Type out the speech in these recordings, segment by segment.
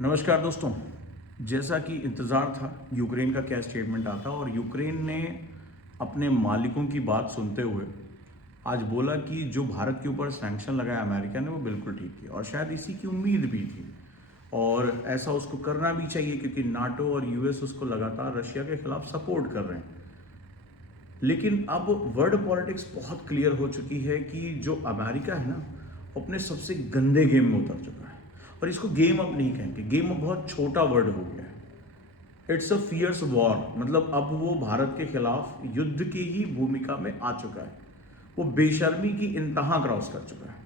नमस्कार दोस्तों। जैसा कि इंतज़ार था यूक्रेन का क्या स्टेटमेंट आता और यूक्रेन ने अपने मालिकों की बात सुनते हुए आज बोला कि जो भारत के ऊपर सैंक्शन लगाया अमेरिका ने वो बिल्कुल ठीक किया और शायद इसी की उम्मीद भी थी और ऐसा उसको करना भी चाहिए क्योंकि नाटो और यूएस उसको लगातार रशिया के खिलाफ सपोर्ट कर रहे हैं। लेकिन अब वर्ल्ड पॉलिटिक्स बहुत क्लियर हो चुकी है कि जो अमेरिका है ना वो अपने सबसे गंदे गेम में उतर चुका है और इसको गेम अब नहीं कहेंगे, गेम अब बहुत छोटा वर्ड हो गया है। इट्स अ फियर्स वॉर, मतलब अब वो भारत के खिलाफ युद्ध की ही भूमिका में आ चुका है। वो बेशर्मी की इंतहा क्रॉस कर चुका है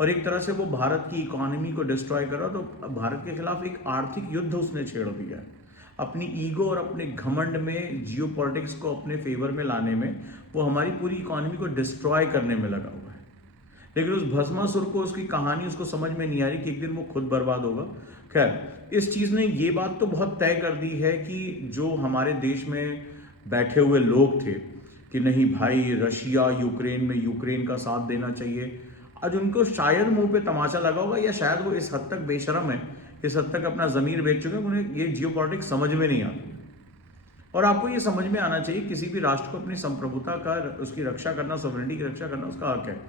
और एक तरह से वो भारत की इकोनॉमी को डिस्ट्रॉय कर रहा, तो भारत के खिलाफ एक आर्थिक युद्ध उसने छेड़ दिया है। अपनी ईगो और अपने घमंड में जियो पॉलिटिक्स को अपने फेवर में लाने में वो हमारी पूरी इकोनॉमी को डिस्ट्रॉय करने में लगा हुआ है। लेकिन उस भस्मासुर को उसकी कहानी उसको समझ में नहीं आ रही कि एक दिन वो खुद बर्बाद होगा। खैर, इस चीज़ ने ये बात तो बहुत तय कर दी है कि जो हमारे देश में बैठे हुए लोग थे कि नहीं भाई रशिया यूक्रेन में यूक्रेन का साथ देना चाहिए, आज उनको शायद मुंह पे तमाचा लगा होगा या शायद वो इस हद तक बेशरम है, इस हद तक अपना ज़मीर बेच चुके हैं, उन्हें ये जियो पॉलिटिक्स समझ में नहीं आती। और आपको ये समझ में आना चाहिए किसी भी राष्ट्र को अपनी संप्रभुता का उसकी रक्षा करना, सॉवरेनिटी की रक्षा करना उसका हक है।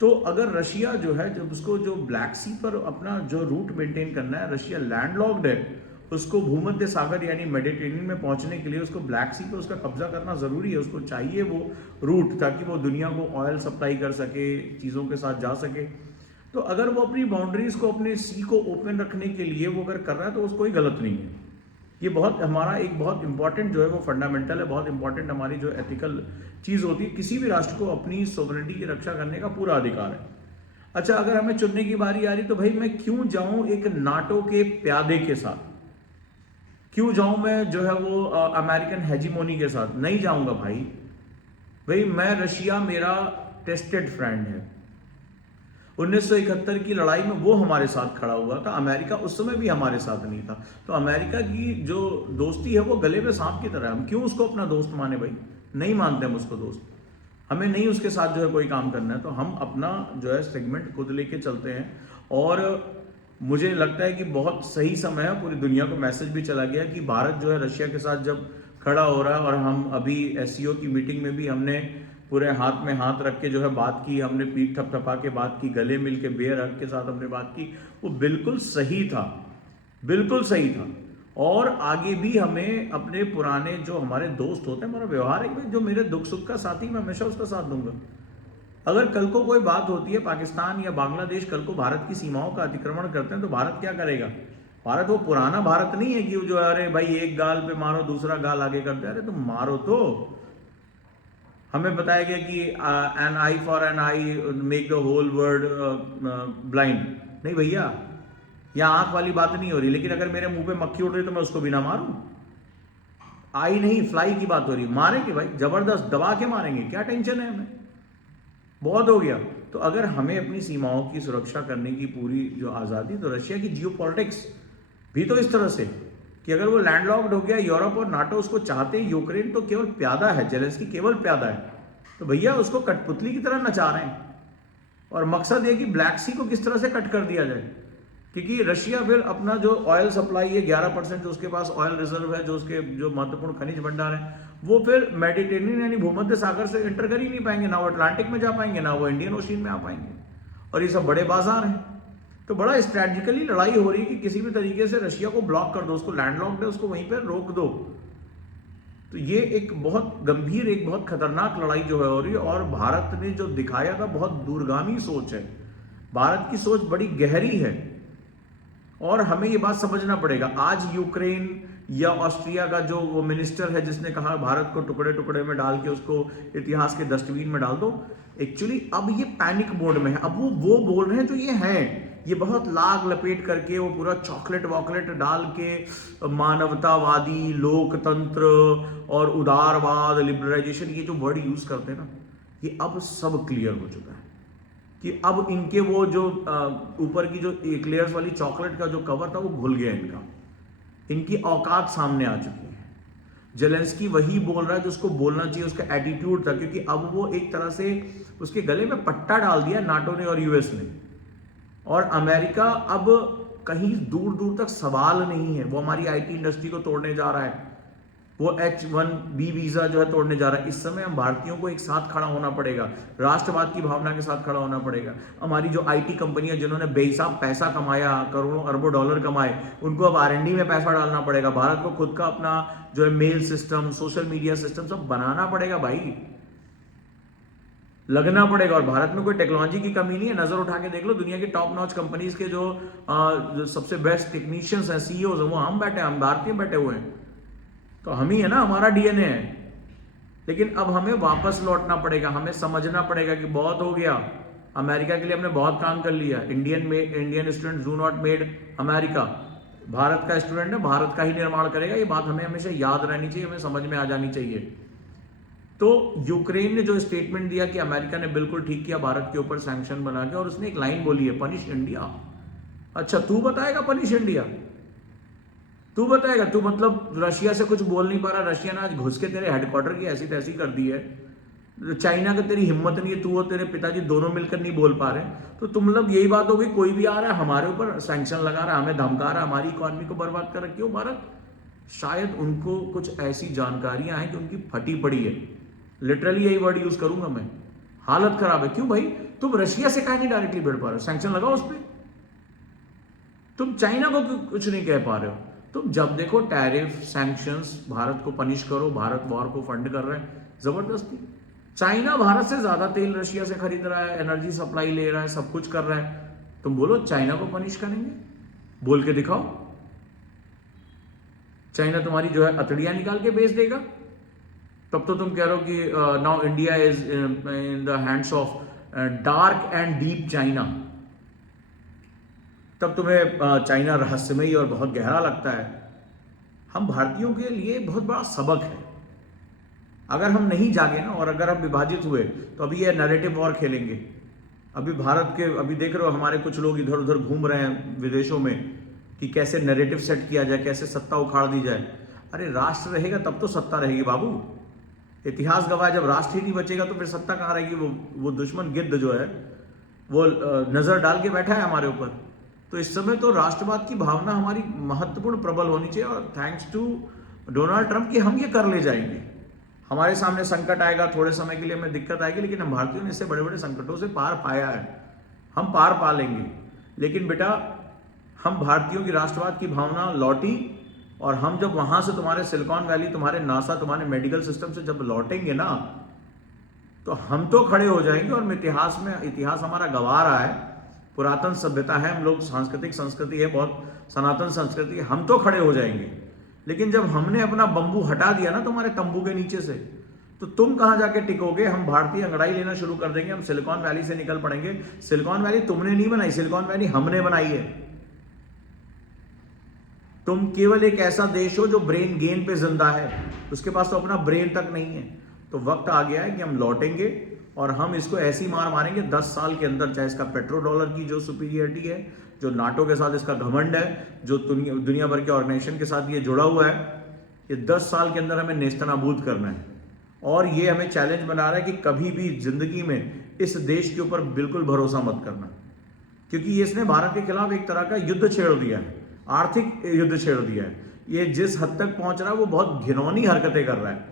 तो अगर रशिया जो है जब उसको जो ब्लैक सी पर अपना जो रूट मेंटेन करना है, रशिया लैंडलॉक्ड है, उसको भूमध्य सागर यानी मेडिटेरेनियन में पहुंचने के लिए उसको ब्लैक सी पर उसका कब्जा करना जरूरी है। उसको चाहिए वो रूट ताकि वो दुनिया को ऑयल सप्लाई कर सके, चीज़ों के साथ जा सके। तो अगर वो अपनी बाउंड्रीज को, अपने सी को ओपन रखने के लिए वो अगर कर रहा है तो उसको कोई गलत नहीं है। ये बहुत हमारा एक बहुत इंपॉर्टेंट जो है वो फंडामेंटल है, बहुत इंपॉर्टेंट हमारी जो एथिकल चीज़ होती है। किसी भी राष्ट्र को अपनी सोवरेनिटी की रक्षा करने का पूरा अधिकार है। अच्छा, अगर हमें चुनने की बारी आ रही तो भाई मैं क्यों जाऊं एक नाटो के प्यादे के साथ, क्यों जाऊं मैं जो है वो अमेरिकन हेजीमोनी के साथ? नहीं जाऊंगा भाई। भाई मैं रशिया मेरा टेस्टेड फ्रेंड है। 1971 की लड़ाई में वो हमारे साथ खड़ा हुआ था, अमेरिका उस समय भी हमारे साथ नहीं था। तो अमेरिका की जो दोस्ती है वो गले में सांप की तरह है। हम क्यों उसको अपना दोस्त माने भाई? नहीं मानते हम उसको दोस्त। हमें नहीं उसके साथ जो है कोई काम करना है, तो हम अपना जो है सेगमेंट खुद लेके चलते हैं। और मुझे लगता है कि बहुत सही समय है, पूरी दुनिया को मैसेज भी चला गया कि भारत जो है रशिया के साथ जब खड़ा हो रहा है, और हम अभी एससीओ की मीटिंग में भी हमने पूरे हाथ में हाथ रख के जो है बात की, हमने पीठ थपथपा के बात की, गले मिल के बेयर हक के साथ हमने बात की, वो बिल्कुल सही था, बिल्कुल सही था। और आगे भी हमें अपने पुराने जो हमारे दोस्त होते हैं, हमारा व्यवहार है कि जो मेरे दुख सुख का साथी, मैं हमेशा उसका साथ दूंगा। अगर कल को कोई बात होती है, पाकिस्तान या बांग्लादेश कल को भारत की सीमाओं का अतिक्रमण करते हैं, तो भारत क्या करेगा? भारत वो पुराना भारत नहीं है कि जो अरे भाई एक गाल पे मारो दूसरा गाल आगे करते हैं। अरे तुम मारो तो। हमें बताया गया कि an eye for an eye make the whole world blind. नहीं भैया, यहाँ आंख वाली बात नहीं हो रही। लेकिन अगर मेरे मुंह पे मक्खी उड़ रही तो मैं उसको भी ना मारूं? आई नहीं, फ्लाई की बात हो रही। मारेंगे भाई, जबरदस्त दबा के मारेंगे, क्या टेंशन है हमें? बहुत हो गया। तो अगर हमें अपनी सीमाओं की सुरक्षा करने की पूरी जो आज़ादी, तो रशिया की जियो पॉलिटिक्स भी तो इस तरह से कि अगर वो लैंडलॉक्ड हो गया, यूरोप और नाटो उसको चाहते हैं, यूक्रेन तो केवल प्यादा है, जेलेंस्की केवल प्यादा है, तो भैया उसको कठपुतली की तरह नचा रहे हैं। और मकसद ये कि ब्लैक सी को किस तरह से कट कर दिया जाए, क्योंकि रशिया फिर अपना जो ऑयल सप्लाई है 11% जो उसके पास ऑयल रिजर्व है, जो उसके जो महत्वपूर्ण खनिज भंडार है, वो फिर मेडिटेरेनियन यानी भूमध्य सागर से एंटर कर ही नहीं पाएंगे। ना वो अटलांटिक में जा पाएंगे, ना वो इंडियन ओशन में आ पाएंगे। और ये सब बड़े बाजार हैं। तो बड़ा स्ट्रैटेजिकली लड़ाई हो रही है कि किसी भी तरीके से रशिया को ब्लॉक कर दो, उसको लैंडलॉक्ड है, उसको वहीं पर रोक दो। तो ये एक बहुत गंभीर, एक बहुत खतरनाक लड़ाई जो है हो रही है। और भारत ने जो दिखाया था बहुत दूरगामी सोच है। भारत की सोच बड़ी गहरी है और हमें ये बात समझना पड़ेगा। आज यूक्रेन या ऑस्ट्रिया का जो वो मिनिस्टर है जिसने कहा भारत को टुकड़े टुकड़े में डाल के उसको इतिहास के डस्टबिन में डाल दो, एक्चुअली अब ये पैनिक मोड में है। अब वो बोल रहे हैं जो ये हैं, ये बहुत लाग लपेट करके वो पूरा चॉकलेट वॉकलेट डाल के मानवतावादी, लोकतंत्र और उदारवाद, लिबरलाइजेशन, ये जो वर्ड यूज करते हैं ना, ये अब सब क्लियर हो चुका है कि अब इनके वो जो ऊपर की जो एक लेयर्स वाली चॉकलेट का जो कवर था वो घुल गया इनका। इनकी औकात सामने आ चुकी है। जेलेंस्की वही बोल रहा है जो उसको बोलना चाहिए, उसका एटीट्यूड था, क्योंकि अब वो एक तरह से उसके गले में पट्टा डाल दिया नाटो ने और यूएस ने। और अमेरिका अब कहीं दूर दूर तक सवाल नहीं है। वो हमारी आईटी इंडस्ट्री को तोड़ने जा रहा है, वो H1B वीजा जो है तोड़ने जा रहा है। इस समय हम भारतीयों को एक साथ खड़ा होना पड़ेगा, राष्ट्रवाद की भावना के साथ खड़ा होना पड़ेगा। हमारी जो आईटी कंपनियां जिन्होंने बेहिसाब पैसा कमाया, करोड़ों अरबों डॉलर कमाए, उनको अब R&D में पैसा डालना पड़ेगा। भारत को खुद का अपना जो है mail system, social media system सब बनाना पड़ेगा भाई, लगना पड़ेगा। और भारत में कोई टेक्नोलॉजी की कमी नहीं है। नजर उठा के देख लो, दुनिया की टॉप नॉच कंपनीज के जो सबसे बेस्ट टेक्नीशियंस हैं, सीईओ हैं, वो हम बैठे हैं, हम भारतीय बैठे हुए हैं। तो हम ही है ना, हमारा डीएनए है। लेकिन अब हमें वापस लौटना पड़ेगा, हमें समझना पड़ेगा कि बहुत हो गया, अमेरिका के लिए हमने बहुत काम कर लिया। Indian student do not made America. Bharat का स्टूडेंट है, भारत का ही निर्माण करेगा। ये बात हमें हमेशा याद रहनी चाहिए, हमें समझ में आ जानी चाहिए। तो यूक्रेन ने जो स्टेटमेंट दिया कि अमेरिका ने बिल्कुल ठीक किया भारत के ऊपर सैंक्शन बना के, और उसने एक लाइन बोली है, पनिश इंडिया। अच्छा, तू बताएगा पनिश इंडिया? तू बताएगा? तू मतलब रशिया से कुछ बोल नहीं पा रहा, रशिया ने आज घुस के तेरे हेडक्वार्टर की ऐसी तैसी कर दी है। चाइना का तेरी हिम्मत नहीं है, तू और तेरे पिताजी दोनों मिलकर नहीं बोल पा रहे। तो तुम मतलब यही बात होगी, कोई भी आ रहा है हमारे ऊपर सैंक्शन लगा रहा है, हमें धमका रहा है, हमारी इकोनॉमी को बर्बाद कर रहा है। क्यों भारत? शायद उनको कुछ ऐसी जानकारियां हैं कि उनकी फटी पड़ी है। लिटरली यही वर्ड यूज करूंगा मैं, हालत खराब है। क्यों भाई? तुम रशिया से काहे नहीं डायरेक्टली भिड़ पा रहे? सैंक्शन लगाओ उस पर। तुम चाइना को कुछ नहीं कह पा रहे हो। तुम जब देखो टैरिफ, सैंक्शंस, भारत को पनिश करो, भारत वॉर को फंड कर रहे हैं जबरदस्ती। चाइना भारत से ज्यादा तेल रशिया से खरीद रहा है, एनर्जी सप्लाई ले रहा है, सब कुछ कर रहा है। तुम बोलो चाइना को पनिश करेंगे? बोल के दिखाओ। चाइना तुम्हारी जो है अतड़ियां निकाल के बेच देगा। तब तो तुम कह रहे हो कि now India is in the hands of dark and deep China. तब तुम्हें चाइना रहस्यमयी और बहुत गहरा लगता है। हम भारतीयों के लिए बहुत बड़ा सबक है। अगर हम नहीं जागे ना, और अगर हम विभाजित हुए, तो अभी ये नैरेटिव वॉर खेलेंगे। अभी भारत के, अभी देख रहे हो हमारे कुछ लोग इधर उधर घूम रहे हैं विदेशों में कि कैसे नैरेटिव सेट किया जाए, कैसे सत्ता उखाड़ दी जाए। अरे राष्ट्र रहेगा तब तो सत्ता रहेगी बाबू। इतिहास गवाह, जब राष्ट्र ही नहीं बचेगा तो फिर सत्ता कहाँ रहेगी? वो दुश्मन गिद्ध जो है वो नजर डाल के बैठा है हमारे ऊपर। तो इस समय तो राष्ट्रवाद की भावना हमारी महत्वपूर्ण प्रबल होनी चाहिए, और थैंक्स टू डोनाल्ड ट्रंप कि हम ये कर ले जाएंगे। हमारे सामने संकट आएगा, थोड़े समय के लिए हमें दिक्कत आएगी, लेकिन हम भारतीयों ने इससे बड़े बड़े संकटों से पार पाया है, हम पार पा लेंगे। लेकिन बेटा, हम भारतीयों की राष्ट्रवाद की भावना लौटी, और हम जब वहां से तुम्हारे सिलिकॉन वैली, तुम्हारे नासा, तुम्हारे मेडिकल सिस्टम से जब लौटेंगे ना, तो हम तो खड़े हो जाएंगे। और इतिहास हमारा गवा रहा है, पुरातन सभ्यता है, हम लोग सांस्कृतिक संस्कृति है, बहुत सनातन संस्कृति है, हम तो खड़े हो जाएंगे। लेकिन जब हमने अपना बंबू हटा दिया ना तुम्हारे तंबू के नीचे से, तो तुम कहां जाके टिकोगे? हम भारतीय अंगड़ाई लेना शुरू कर देंगे, हम सिलिकॉन वैली से निकल पड़ेंगे। सिलिकॉन वैली तुमने नहीं बनाई, सिलिकॉन वैली हमने बनाई है। तुम केवल एक ऐसा देश हो जो ब्रेन गेन पे जिंदा है, उसके पास तो अपना ब्रेन तक नहीं है। तो वक्त आ गया है कि हम लौटेंगे, और हम इसको ऐसी मार मारेंगे 10 साल के अंदर। चाहे इसका पेट्रो डॉलर की जो सुपीरियरिटी है, जो नाटो के साथ इसका घमंड है, जो दुनिया भर के ऑर्गेनाइजेशन के साथ ये जुड़ा हुआ है, ये 10 साल के अंदर हमें नेस्तनाबूद करना है। और ये हमें चैलेंज बना रहा है कि कभी भी जिंदगी में इस देश के ऊपर बिल्कुल भरोसा मत करना, क्योंकि इसने भारत के खिलाफ एक तरह का युद्ध छेड़ दिया है, आर्थिक युद्ध छेड़ दिया है। ये जिस हद तक पहुंच रहा है वो बहुत घिनौनी हरकतें कर रहा है।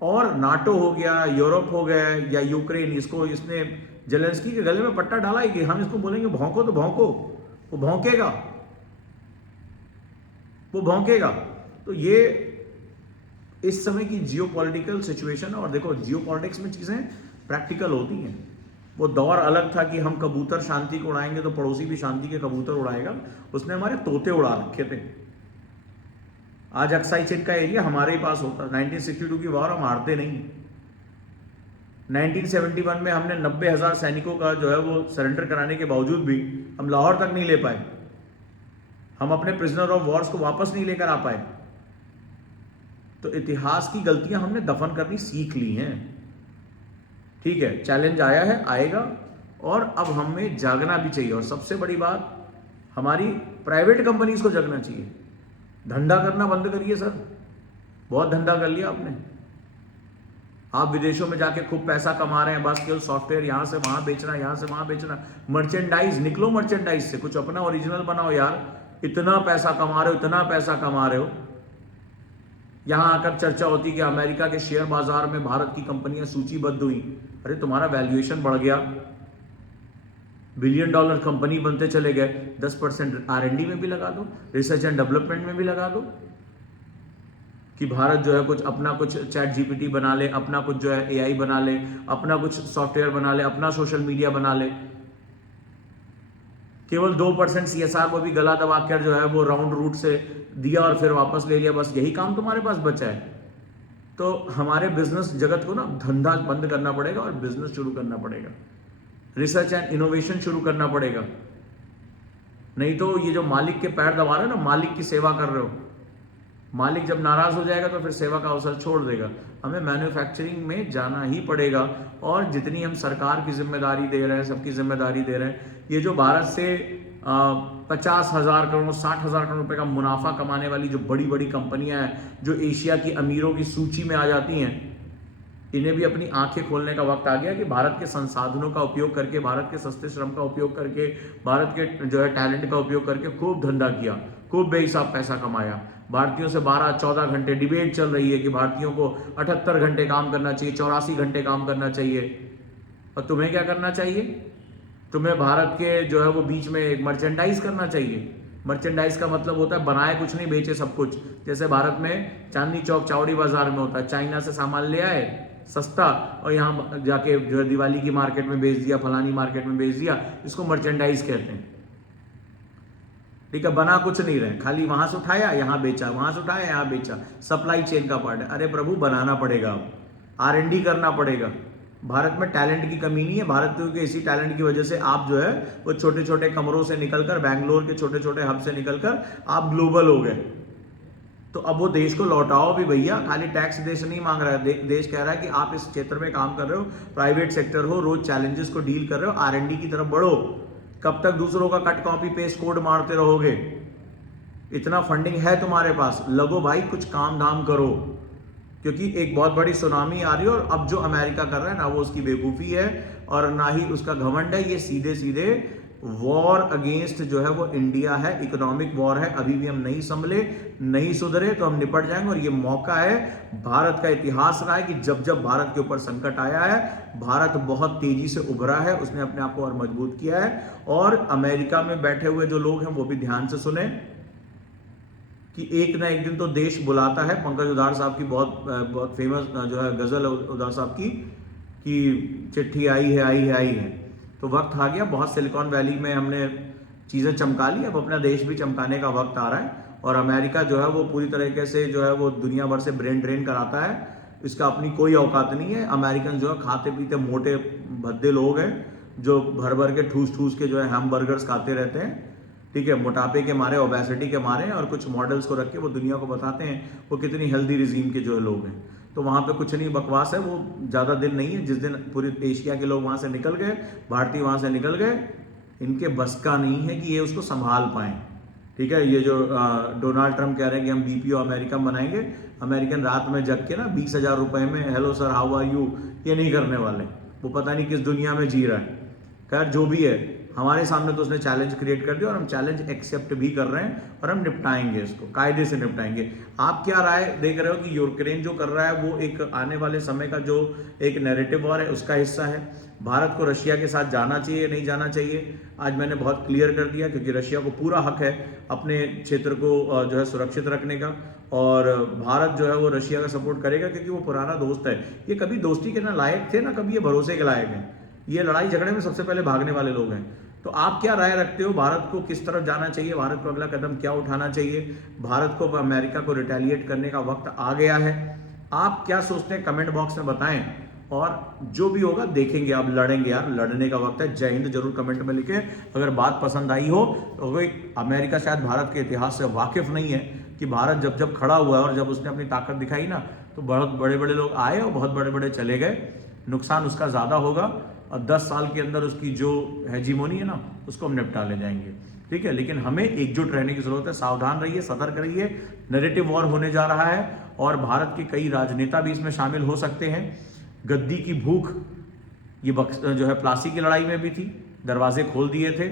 और नाटो हो गया, यूरोप हो गया, या यूक्रेन, इसने जेलेंस्की के गले में पट्टा डाला है कि हम इसको बोलेंगे भौंको तो भौंको, वो भौंकेगा, वो भौंकेगा। तो ये इस समय की जियोपॉलिटिकल सिचुएशन है। और देखो, जियोपॉलिटिक्स में चीजें प्रैक्टिकल होती हैं। वो दौर अलग था कि हम कबूतर शांति को उड़ाएंगे तो पड़ोसी भी शांति के कबूतर उड़ाएगा। उसने हमारे तोते उड़ा रखे थे। आज अक्साई चिन का एरिया हमारे ही पास होता। 1962 की वॉर हम हारते नहीं। 1971 में हमने 90,000 सैनिकों का जो है वो सरेंडर कराने के बावजूद भी हम लाहौर तक नहीं ले पाए। हम अपने प्रिजनर ऑफ वॉर्स को वापस नहीं लेकर आ पाए। तो इतिहास की गलतियां हमने दफन करनी सीख ली हैं। ठीक है, चैलेंज आया है, आएगा, और अब हमें जागना भी चाहिए। और सबसे बड़ी बात, हमारी प्राइवेट कंपनीज को जगना चाहिए। धंधा करना बंद करिए सर, बहुत धंधा कर लिया आपने। आप विदेशों में जाके खूब पैसा कमा रहे हैं, बस केवल सॉफ्टवेयर यहाँ से वहां बेचना, यहाँ से वहां बेचना। मर्चेंडाइज, निकलो मर्चेंडाइज से, कुछ अपना ओरिजिनल बनाओ यार। इतना पैसा कमा रहे हो, इतना पैसा कमा रहे हो। यहां आकर चर्चा होती कि अमेरिका के शेयर बाजार में भारत की कंपनियां सूचीबद्ध हुई। अरे तुम्हारा वैल्यूएशन बढ़ गया, $1 बिलियन कंपनी बनते चले गए। 10% R&D में भी लगा दो, रिसर्च एंड डेवलपमेंट में भी लगा दो कि भारत जो है कुछ अपना, कुछ चैट GPT बना ले, अपना कुछ जो है AI बना ले, अपना कुछ सॉफ्टवेयर बना ले, अपना सोशल मीडिया बना ले। केवल 2% CSR वो भी गला दबा कर जो है वो राउंड रूट से दिया और फिर वापस ले लिया, बस यही काम तुम्हारे पास बचा है। तो हमारे बिजनेस जगत को ना धंधा बंद करना पड़ेगा और बिजनेस शुरू करना पड़ेगा, रिसर्च एंड इनोवेशन शुरू करना पड़ेगा। नहीं तो ये जो मालिक के पैर दबा रहे हो ना, मालिक की सेवा कर रहे हो। मालिक जब नाराज हो जाएगा तो फिर सेवा का अवसर छोड़ देगा। हमें मैन्युफैक्चरिंग में जाना ही पड़ेगा, और जितनी हम सरकार की जिम्मेदारी दे रहे हैं, सबकी जिम्मेदारी दे रहे हैं। ये जो भारत से 50,000 करोड़ 60,000 करोड़ रुपए का मुनाफा कमाने वाली जो बड़ी बड़ी कंपनियां हैं, जो एशिया की अमीरों की सूची में आ जाती हैं, इन्हें भी अपनी आंखें खोलने का वक्त आ गया कि भारत के संसाधनों का उपयोग करके, भारत के सस्ते श्रम का उपयोग करके, भारत के जो है टैलेंट का उपयोग करके खूब धंधा किया, खूब बेहिसाब पैसा कमाया। भारतीयों से 12-14 घंटे डिबेट चल रही है कि भारतीयों को 78 घंटे काम करना चाहिए, 84 घंटे काम करना चाहिए। और तुम्हें क्या करना चाहिए? तुम्हें भारत के जो है वो बीच में एक मर्चेंडाइज करना चाहिए। मर्चेंडाइज का मतलब होता है बनाए कुछ नहीं, बेचे सब कुछ। जैसे भारत में चांदनी चौक चावड़ी बाजार में होता है, चाइना से सामान ले आए सस्ता और यहाँ जाके जो है दिवाली की मार्केट में बेच दिया, फलानी मार्केट में बेच दिया। इसको मर्चेंडाइज कहते हैं। ठीक है, बना कुछ नहीं रहे, खाली वहां से उठाया यहाँ बेचा, वहां से उठाया यहाँ बेचा, सप्लाई चेन का पार्ट है। अरे प्रभु, बनाना पड़ेगा, अब R&D करना पड़ेगा। भारत में टैलेंट की कमी नहीं है। भारत के इसी टैलेंट की वजह से आप जो है वो छोटे छोटे कमरों से निकलकर, बैंगलोर के छोटे छोटे हब से निकलकर आप ग्लोबल हो गए। तो अब वो देश को लौटाओ भी भैया। खाली टैक्स देश नहीं मांग रहा है, देश कह रहा है कि आप इस क्षेत्र में काम कर रहे हो, प्राइवेट सेक्टर हो, रोज चैलेंजेस को डील कर रहे हो, R&D की तरफ बढ़ो। कब तक दूसरों का कट कॉपी पेस्ट कोड मारते रहोगे? इतना फंडिंग है तुम्हारे पास, लगो भाई, कुछ काम धाम करो। क्योंकि एक बहुत बड़ी सुनामी आ रही है, और अब जो अमेरिका कर रहा है ना, वो उसकी बेवकूफ़ी है और ना ही उसका घमंड है। ये सीधे सीधे वॉर अगेंस्ट जो है वो इंडिया है, इकोनॉमिक वॉर है। अभी भी हम नहीं संभले, नहीं सुधरे तो हम निपट जाएंगे। और ये मौका है, भारत का इतिहास रहा है कि जब जब भारत के ऊपर संकट आया है, भारत बहुत तेजी से उभरा है, उसने अपने आप को और मजबूत किया है। और अमेरिका में बैठे हुए जो लोग हैं वो भी ध्यान से सुने कि एक ना एक दिन तो देश बुलाता है। पंकज उधार साहब की बहुत फेमस जो है गजल है उधार साहब की, कि चिट्ठी आई है आई है आई है। तो वक्त आ गया, बहुत सिलिकॉन वैली में हमने चीज़ें चमका ली, अब अपना देश भी चमकाने का वक्त आ रहा है। और अमेरिका जो है वो पूरी तरीके से जो है वो दुनिया भर से ब्रेन ड्रेन कराता है, इसका अपनी कोई औकात नहीं है। अमेरिकन जो है खाते पीते मोटे भद्दे लोग हैं, जो भर भर के ठूस ठूस के जो है हैमबर्गर्स खाते रहते हैं। ठीक है, मोटापे के मारे, ओबेसिटी के मारे, और कुछ मॉडल्स को रख के वो दुनिया को बताते हैं वो कितनी हेल्दी रिजीम के जो है लोग हैं। तो वहाँ पे कुछ नहीं, बकवास है वो, ज़्यादा दिन नहीं है। जिस दिन पूरी एशिया के लोग वहाँ से निकल गए, भारतीय वहाँ से निकल गए, इनके बस का नहीं है कि ये उसको संभाल पाएँ। ठीक है, ये जो डोनाल्ड ट्रंप कह रहे हैं कि हम BPO अमेरिका बनाएंगे, अमेरिकन रात में जग के ना 20,000 रुपये में hello sir how are you, ये नहीं करने वाले। वो पता नहीं किस दुनिया में जी रहा है। खैर जो भी है, हमारे सामने तो उसने चैलेंज क्रिएट कर दिया और हम चैलेंज एक्सेप्ट भी कर रहे हैं और हम निपटाएंगे, इसको कायदे से निपटाएंगे। आप क्या राय देख रहे हो कि यूक्रेन जो कर रहा है वो एक आने वाले समय का जो एक नैरेटिव वॉर है उसका हिस्सा है? भारत को रशिया के साथ जाना चाहिए, नहीं जाना चाहिए? आज मैंने बहुत क्लियर कर दिया, क्योंकि रशिया को पूरा हक है अपने क्षेत्र को जो है सुरक्षित रखने का, और भारत जो है वो रशिया का सपोर्ट करेगा क्योंकि वो पुराना दोस्त है। ये कभी दोस्ती के ना लायक थे ना कभी ये भरोसे के लायक हैं। ये लड़ाई झगड़े में सबसे पहले भागने वाले लोग हैं। तो आप क्या राय रखते हो? भारत को किस तरफ जाना चाहिए? भारत को अगला कदम क्या उठाना चाहिए? भारत को अमेरिका को रिटेलिएट करने का वक्त आ गया है। आप क्या सोचते हैं कमेंट बॉक्स में बताएं, और जो भी होगा देखेंगे। आप लड़ेंगे यार, लड़ने का वक्त है। जय हिंद जरूर कमेंट में लिखें। अगर बात पसंद आई हो तो कोई अमेरिका शायद भारत के इतिहास से वाकिफ नहीं है कि भारत जब जब खड़ा हुआ है और जब उसने अपनी ताकत दिखाई ना, तो बहुत बड़े बड़े लोग आए और बहुत बड़े बड़े चले गए। नुकसान उसका ज़्यादा होगा, और 10 साल के अंदर उसकी जो हेजीमोनी है ना, उसको हम निपटा ले जाएंगे। ठीक है, लेकिन हमें एकजुट रहने की जरूरत है। सावधान रहिए, सतर्क रहिए। नैरेटिव वॉर होने जा रहा है और भारत के कई राजनेता भी इसमें शामिल हो सकते हैं। गद्दी की भूख, ये जो है प्लासी की लड़ाई में भी थी, दरवाजे खोल दिए थे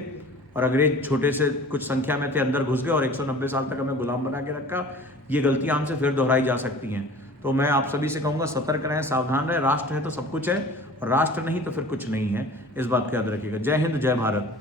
और अंग्रेज छोटे से कुछ संख्या में थे, अंदर घुस गए और 190 साल तक हमें गुलाम बना के रखा। ये गलतियां हमसे फिर दोहराई जा सकती हैं। तो मैं आप सभी से कहूँगा, सतर्क रहें, सावधान रहें। राष्ट्र है तो सब कुछ है, और राष्ट्र नहीं तो फिर कुछ नहीं है। इस बात को याद रखिएगा। जय हिंद, जय भारत।